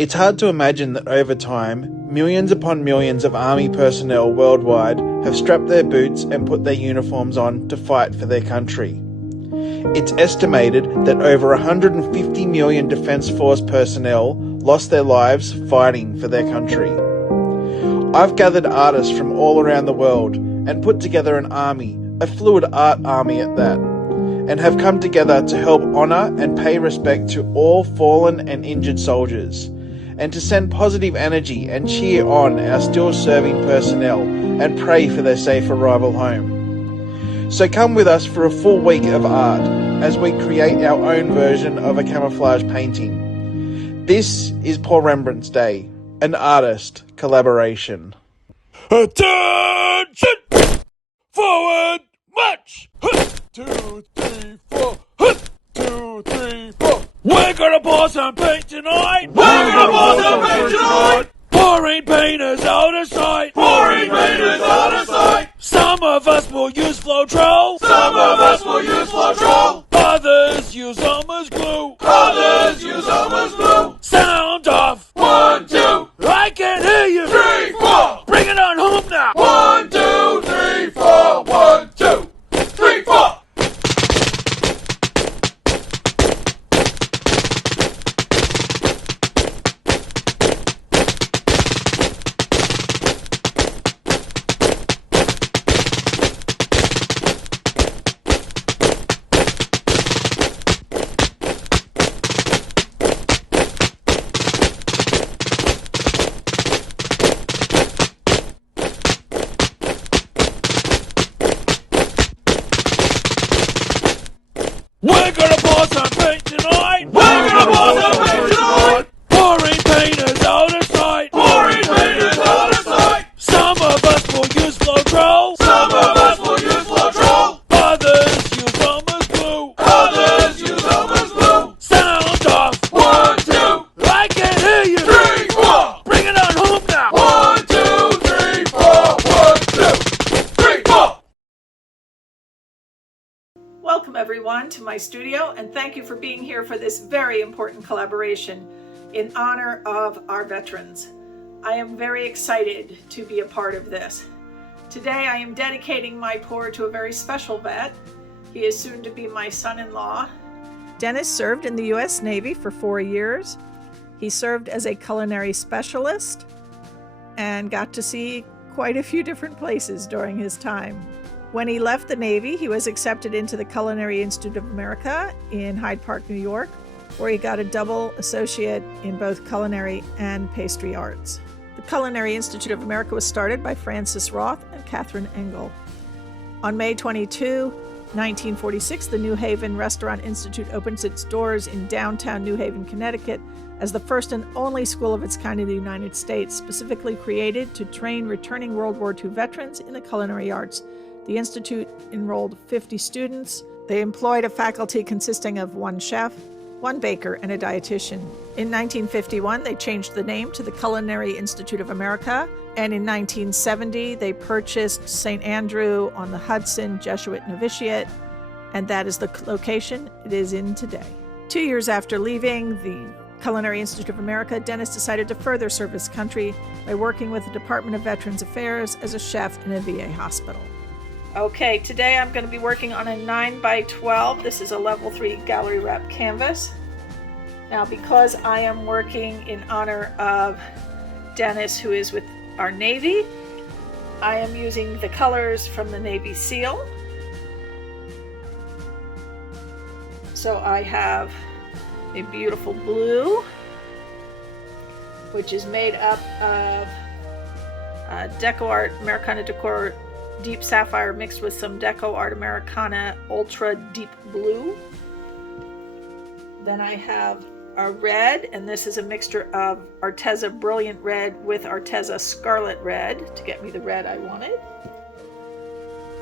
It's hard to imagine that over time, millions upon millions of army personnel worldwide have strapped their boots and put their uniforms on to fight for their country. It's estimated that over 150 million Defence Force personnel lost their lives fighting for their country. I've gathered artists from all around the world and put together an army, a fluid art army at that, and have come together to help honour and pay respect to all fallen and injured soldiers, and to send positive energy and cheer on our still serving personnel and pray for their safe arrival home. So come with us for a full week of art as we create our own version of a camouflage painting. This is Remembrance Day, an artist collaboration. Attention! Forward march! 2, 3, 4. 2, 3, 4. We're gonna pour some paint tonight! We're gonna pour some paint tonight! Pouring paint is out of sight! Pouring paint is out of sight! Some of us will use Floetrol! Some of us will use Floetrol! Others use Elmer's glue! Others use Elmer's glue! Sound off! 1, 2! I can hear you! 3, 4! Bring it on home now! 1, 2, 3, 4! 1, 2, 3, 4! We're gonna pour some paint tonight! We're gonna pour some paint tonight! Pouring paint is out of sight! Pouring paint is out of sight! Some of us will use Floetrol! Some of us will use Floetrol! Others use Elmer's glue! Others use Elmer's glue! Sound off! 1, 2! I can hear you! 3, 4! Bring it on home now! 1, 2, 3, 4! 1, 2, 3, 4! Welcome everyone to my studio, and thank you for being here for this very important collaboration in honor of our veterans. I am very excited to be a part of this. Today I am dedicating my pour to a very special vet. He is soon to be my son-in-law. Dennis served in the U.S. Navy for 4 years. He served as a culinary specialist and got to see quite a few different places during his time. When he left the Navy, he was accepted into the Culinary Institute of America in Hyde Park, New York, where he got a double associate in both culinary and pastry arts. The Culinary Institute of America was started by Francis Roth and Catherine Engel. On May 22, 1946, the New Haven Restaurant Institute opens its doors in downtown New Haven, Connecticut, as the first and only school of its kind in the United States, specifically created to train returning World War II veterans in the culinary arts. The Institute enrolled 50 students. They employed a faculty consisting of 1 chef, 1 baker, and a dietitian. In 1951, they changed the name to the Culinary Institute of America, and in 1970, they purchased St. Andrew on the Hudson Jesuit Novitiate, and that is the location it is in today. 2 years after leaving the Culinary Institute of America, Dennis decided to further serve his country by working with the Department of Veterans Affairs as a chef in a VA hospital. Okay, today I'm going to be working on a 9x12. This is a level 3 gallery wrap canvas. Now, because I am working in honor of Dennis, who is with our Navy, I am using the colors from the Navy SEAL. So I have a beautiful blue, which is made up of Deco Art Americana Decor Deep Sapphire mixed with some Deco Art Americana Ultra Deep Blue. Then I have a red, and this is a mixture of Arteza Brilliant Red with Arteza Scarlett Red to get me the red I wanted.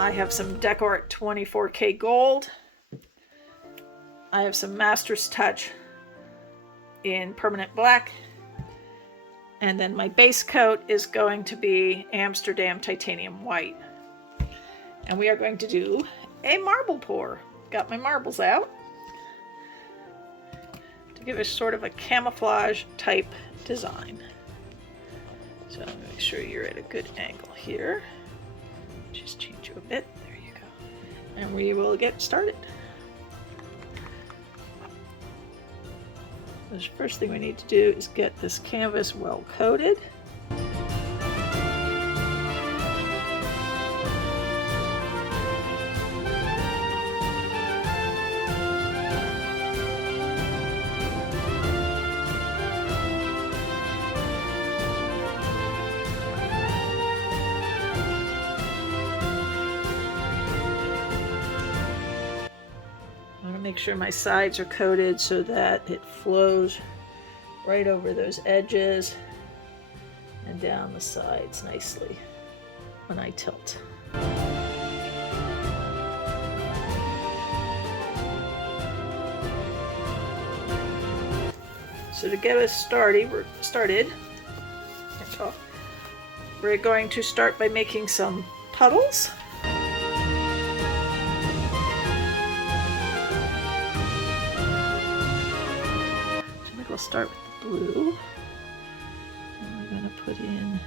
I have some Deco Art 24K Gold. I have some Master's Touch in Permanent Black. And then my base coat is going to be Amsterdam Titanium White. And we are going to do a marble pour. Got my marbles out. To give us sort of a camouflage type design. So make sure you're at a good angle here. Just change you a bit. There you go. And we will get started. The first thing we need to do is get this canvas well coated. Make sure my sides are coated so that it flows right over those edges and down the sides nicely when I tilt. So to get us started, we're going to start by making some puddles. We'll start with the blue, and we're going to put in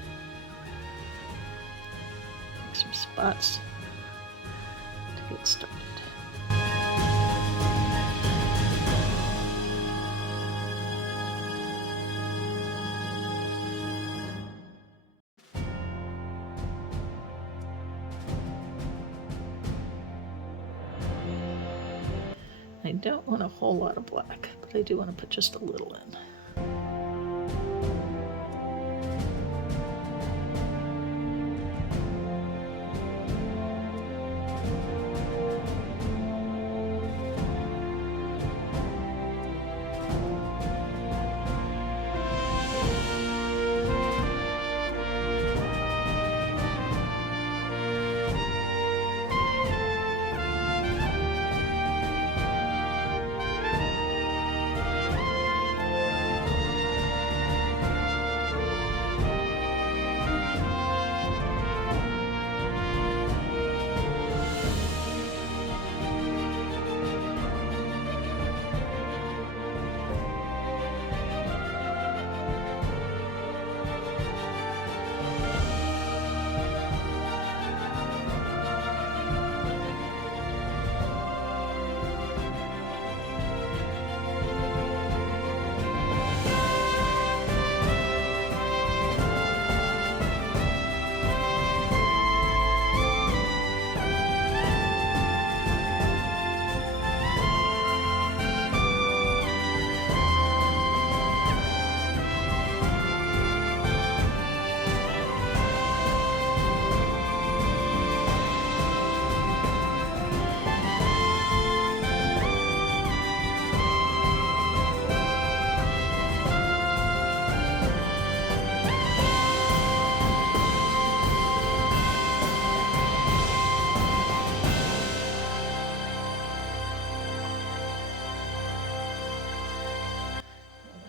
some spots to get started. I don't want a whole lot of black, but I do want to put just a little in.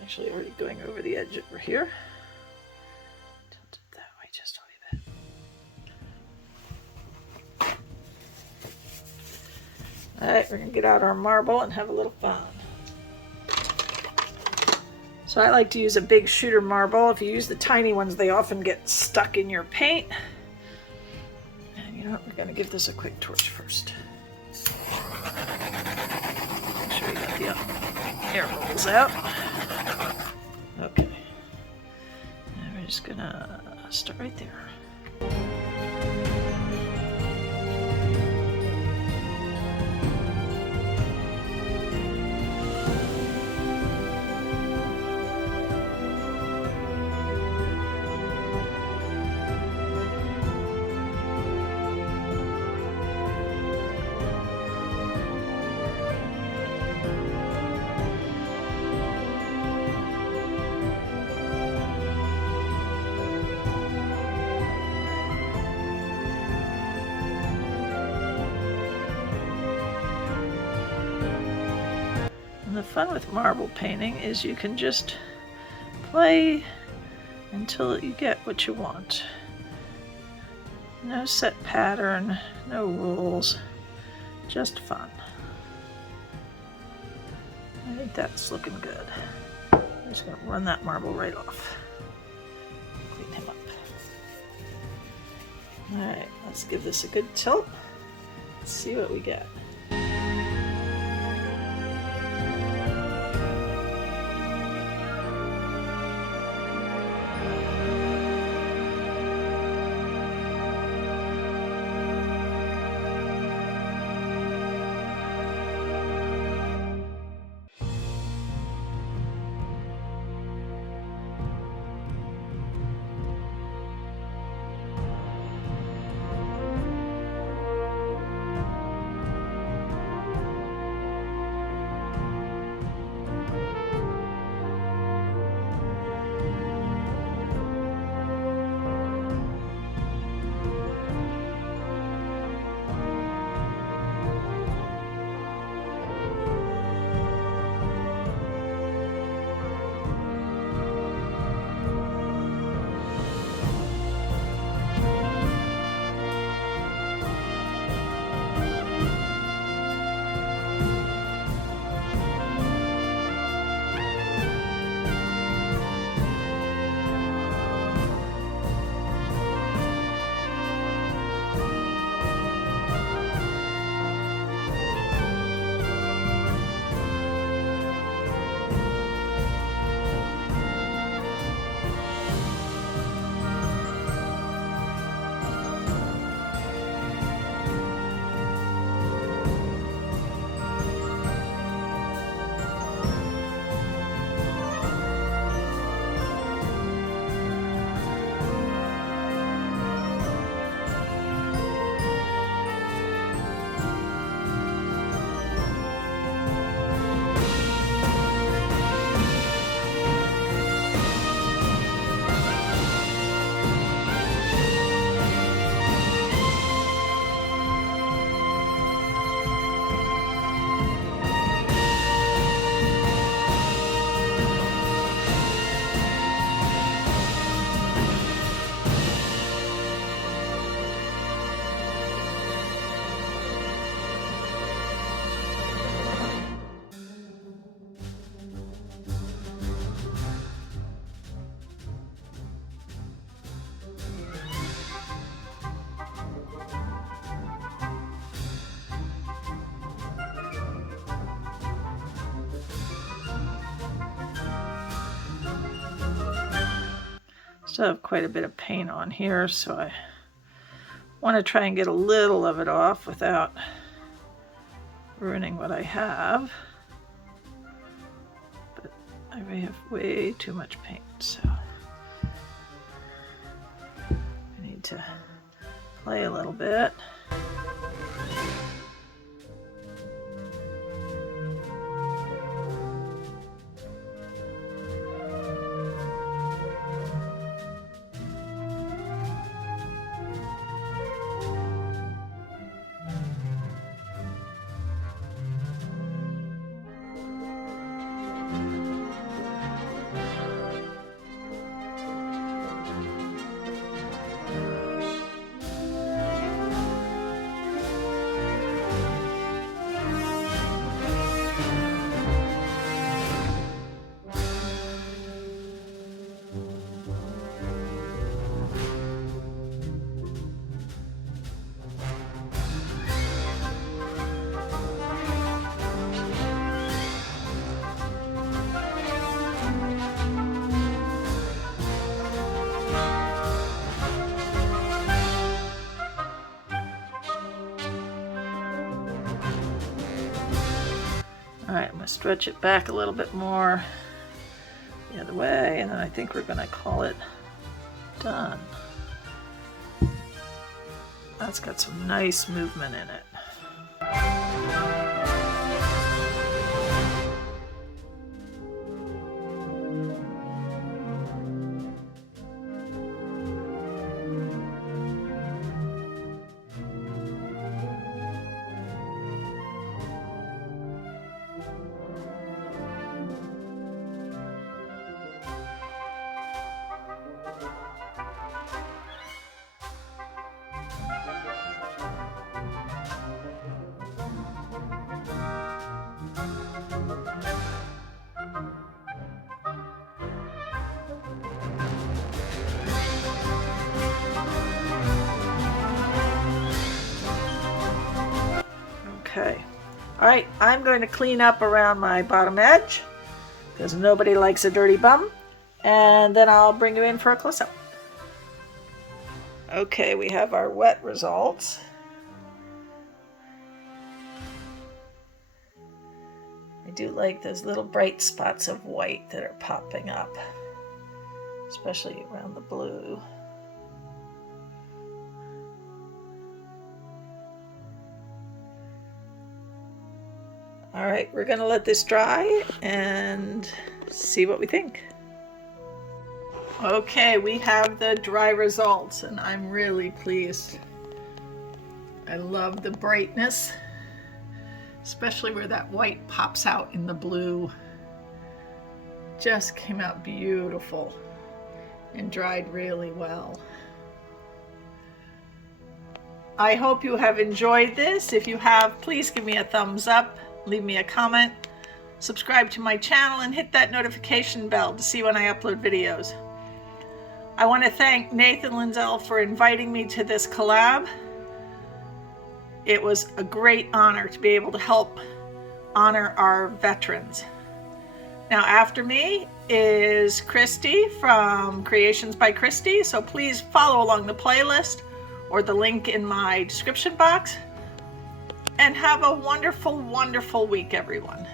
Actually already going over the edge over here. Tilt it that way just a wee bit. Alright, we're going to get out our marble and have a little fun. So I like to use a big shooter marble. If you use the tiny ones, they often get stuck in your paint. And you know what, we're going to give this a quick torch first. Make sure you got the air bubbles out. Okay, and we're just gonna start right there. And the fun with marble painting is you can just play until you get what you want. No set pattern, no rules, just fun. I think that's looking good. I'm just going to run that marble right off. Clean him up. Alright, let's give this a good tilt. Let's see what we get. Still have quite a bit of paint on here, so I want to try and get a little of it off without ruining what I have. But I may have way too much paint, so I need to play a little bit. Alright, I'm going to stretch it back a little bit more the other way, and then I think we're going to call it done. That's got some nice movement in it. All right, I'm going to clean up around my bottom edge because nobody likes a dirty bum. And then I'll bring you in for a close-up. Okay, we have our wet results. I do like those little bright spots of white that are popping up, especially around the blue. All right, we're gonna let this dry and see what we think. Okay, we have the dry results and I'm really pleased. I love the brightness, especially where that white pops out in the blue. Just came out beautiful and dried really well. I hope you have enjoyed this. If you have, please give me a thumbs up, leave me a comment, subscribe to my channel, and hit that notification bell to see when I upload videos. I want to thank Nathan Linzel for inviting me to this collab. It was a great honor to be able to help honor our veterans. Now after me is Kristey from Kreations by Kristey, so please follow along the playlist or the link in my description box. And have a wonderful, wonderful week, everyone.